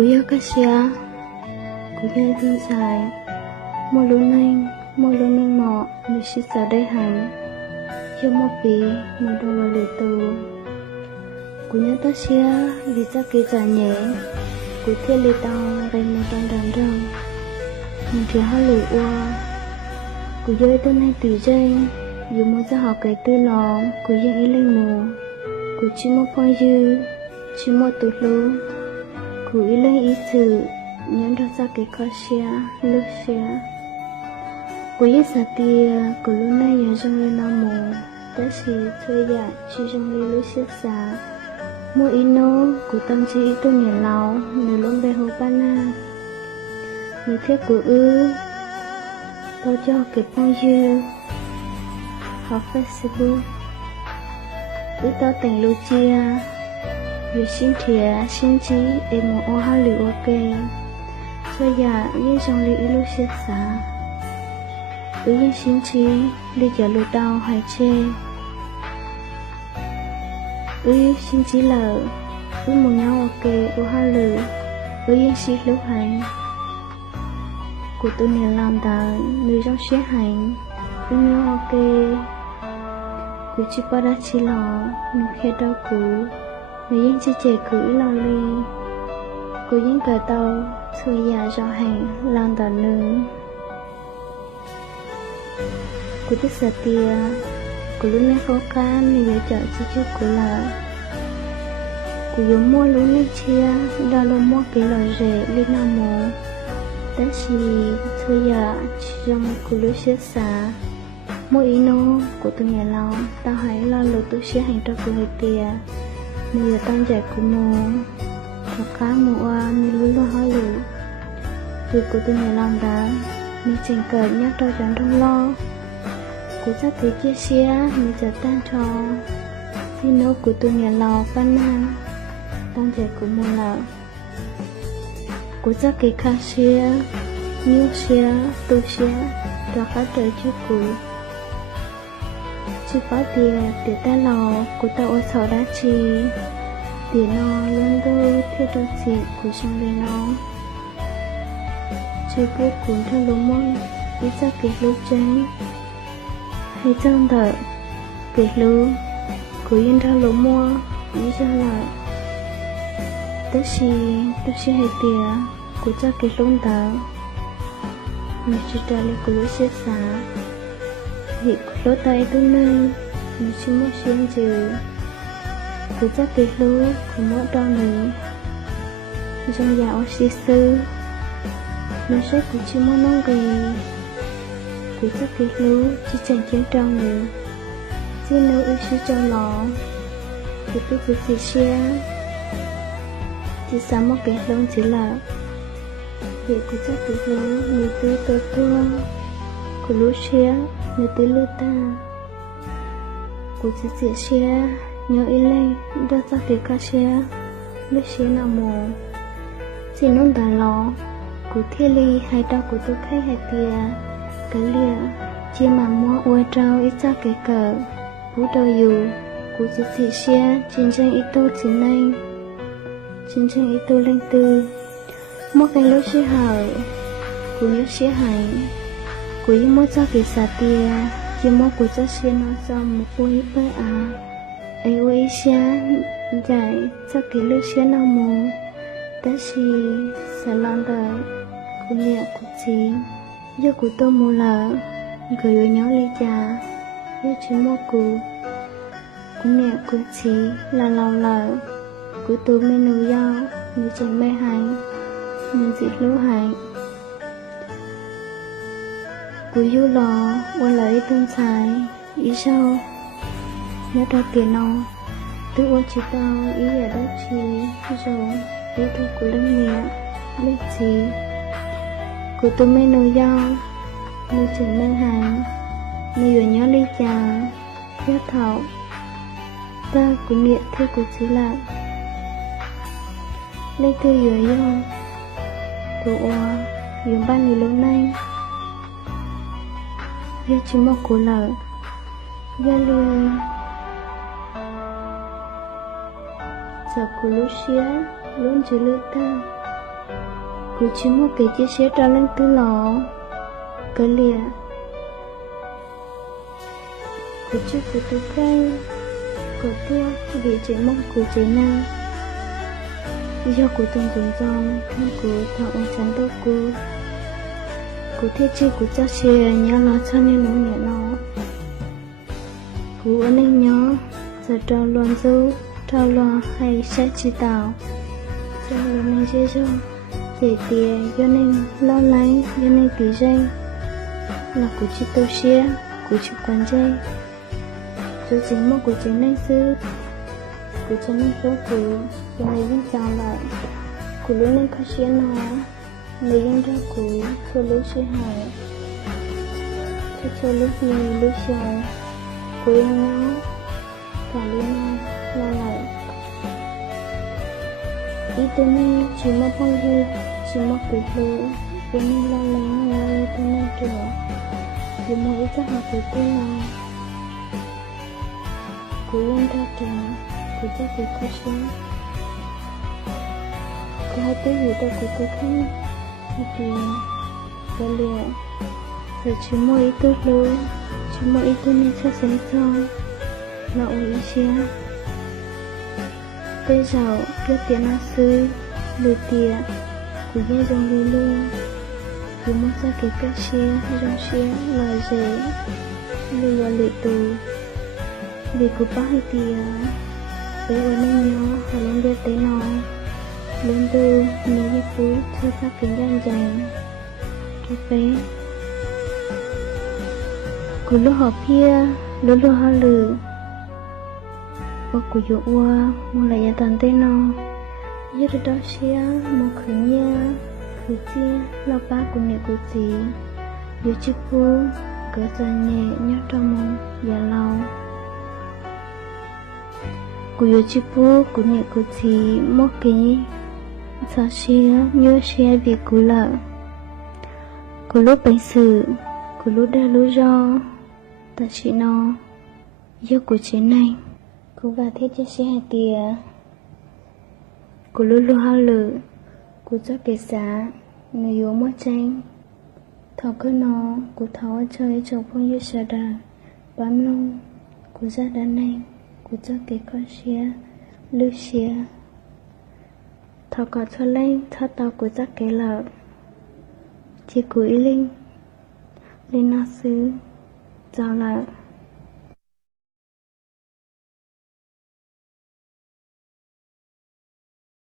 Cú yêu cá xia, cú yêu tương dài, mô lũ nênh mọ, như sĩ giờ đây hành, yêu mô bì, mô đông lô lì tù. Cú nhớ ta xia, vì ra kê giả nhẹ, cú thiết lì tàu, rây mô đông đàn rồng. Mình thì hóa lì ua, cú yêu tương này từ dây, dù mô ra họ cái tư lò, cú yêu ý lên mù, cú chỉ mô phong dư, chỉ mô tụt lũ. Cú ý lên ý sự, nhấn ra ra cái khó xia, lúc xia. Cú ý xa tìa, cú lúc này nhớ trong lên nào mù, ta xì thuê dạ, chỉ trong lên lúc xia xa. Mô ý nô, cú tâm chí ý tôi nhớ lão, nếu luôn bè hồ ba na. Nếu thiết cú tao cho cái phong dư, học Facebook. Tao tỉnh lưu chia, vì xin thịa, xin chí, em một ô hát lưu ok. Cho dạ, yên trong lưu lưu xếp xá. Yên xin chí, lưu giả lưu đau hay chê. Yên xin chí lờ, một nhau ok, ô hát lưu. Yên xin lưu hành. Của tôi nè làm ta, người trong xế hành. Yên nhau ok. Của chị bà đã chỉ lọ, nụ khe đau cũ. Người yên chỉ trẻ cũ lo ly. Cô yên cờ tàu, thôi giả rõ hành, làm tỏ nướng. Cô thích xa tìa, cô lúc này khó khăn, mình nhớ chọn chỉ chút cô là. Cô giống mua lúc này chia, đào lô mua cái lò rẻ, lên nào mồ. Đã chỉ thôi giả, chỉ trong cô lúc xếp xa. Mỗi ý nô của tôi nhà lòng, tao hãy lo lột tôi xếp hành cho cô hơi tìa. Mình giờ tăng giải của mồ. Thật khá mùa mình luôn luôn hỏi lũ. Vì của tôi nhà lòng đó, mình chẳng cờ nhắc cho chẳng đông lo. Của chắc thế chia sẻ, mình giờ tan trò. Xin nô của tôi nhà lòng văn na, tăng giải của mùa lợ. Của chắc cái khá xia, nhiêu xia, tu xia, cho khá trời trước cuối. Chứ có tiền để ta lò của ta ôi sầu đá chi. Tiền nó luôn đôi theo trò xị của trong đời nó. Chứ biết cuốn theo lũ mông, ý ra kể lũ chân. Hay trong thở, kể lũ, của yên theo lũ mua, ý ra lợi. Tất xì hay tìa, của cha kể lũ tờ. Mình chỉ trả lời của lũ xếp xá. Vì lỗ tay tôi nơi, mình chỉ muốn xuyên trừ. Cứ chắc kịch lũ, của mỗi đo nữ. Trong nhà ô xí sư, nó sẽ cũng chỉ muốn nông ghi. Cứ chắc kịch lũ, chỉ chẳng chiến trong nữ. Chỉ nấu ưu xí cho lọ. Cứ tôi cứ xí xe. Chỉ sáng một cái lông chỉ là. Vì cứ chắc kịch lũ, người tư tớ tua. Của lũ xe. Người tới lưu ta. Của chị xịa xe, nhớ ý lên, đưa ra kể ca xe, lúc xe nào mồ. Chị nông đà lọ, của thiên ly hay đau của tôi khách hay tìa, cái lìa, chị mà mua uê trao ít ra kể cờ, vũ đầu dù, của chị xịa xe, chiến tranh ít tô chị nênh, chiến tranh ít tô lên tư, mua cái lúc xe hở, của nhớ xe hành. Cô ý mô cho kì xa tìa, chỉ mô của cho xe nó cho một cô ý bơ à. Ê ô ý xa, giải cho kì lưu xe nào mô. Đã xì, xa lòng đời, cô nhẹ của chị. Do của tôi mô lỡ, gửi ở nhỏ lý chà. Do chị mô của nhẹ của chị là lòng lỡ. Của tôi mê nụ dao, như chẳng mê hành, như dị lưu hành. Của yêu lò, qua lấy tương xài, ý sao? Nhớ ra kể nó, tự ôn chỉ tao, ý ở đất chi, rồi, ý thu của lưng mẹ, lấy chi. Của tôi mê nụ dao, như chẳng mê hành, như ở nhớ ly chà, giác thảo. Ta của nghĩa thư của chí lại. Lấy thư dưới yêu, của oa, dùng ba người lâu nay. Yêu chỉ một của lỡ. Yêu lưu. Giờ của lúc xía, luôn chỉ lưu ta. Cô chỉ một cái chia sẻ ra lên từ lọ cái lìa cô chưa có từ cây cô tua vì chỉ mong cô chỉ nào do cô từng dùng dòng nên cô thọ chắn đâu cô thiết chi cô cho xe nhớ lo cho nên nó nhẹ nó cô ở nên nhớ giờ trao loan dấu trao lo hay sẽ chỉ tạo cho lần này dễ dàng để tiền cho nên lo lắng cho nên tí dây là của chị tôi xe của chị quan dây tôi chính một của chị nên sư của chị nên số của này vẫn chào lại của lúc nên khó xe nó này vẫn ra của cho lúc xe hại cho lúc nhiều lúc xe của em nó cả lúc nào lo lại ý tôi nên chỉ một phong hiu chỉ một cuộc hữu tôi nên lo lắng ngồi tôi nên kiểu vì mỗi chắc học của tôi là của em ra trường của chắc việc khó sống có hai tiếng gì đâu của tôi không thì có lẽ rồi chỉ một ý tôi lưu chỉ một ý tôi nên sẽ sống xong là ổn ý xe bây giờ biết tiền là sư lừa tiền của gia dòng đi luôn vì muốn ra cái cách xe dòng xe là dễ lừa lệ tù vì của bác hay tiền bây giờ nên nhớ họ lên biết tới nó lên từ nếu như phú chưa ra kính gian dành cái phế của lúc họ phía lúc họ lừa và của dụ qua một là gia tàn tên nó như đó xía một khởi nha khởi chia là ba của mẹ của chị dù chiếc phu cỡ giờ nhẹ nhớ trong mong và lâu của dù chiếc phu của mẹ của chị một cái sao xía nhớ xía việc của lợ của lúc bệnh sự của lúc đã lúc do ta chị nó yêu của chị này cô và thiết cho xe hạt tìa cô lưu lưu hao lử cô cho kể giá người yếu mất tranh thọ cơ nó cô thọ ở chơi trong phong như sợ đà bám lông cô ra đá này cô cho kể con xe lưu xe thọ có cho lên thọ tao cô cho kể lợ chỉ cô ý linh lên nó xứ chào lại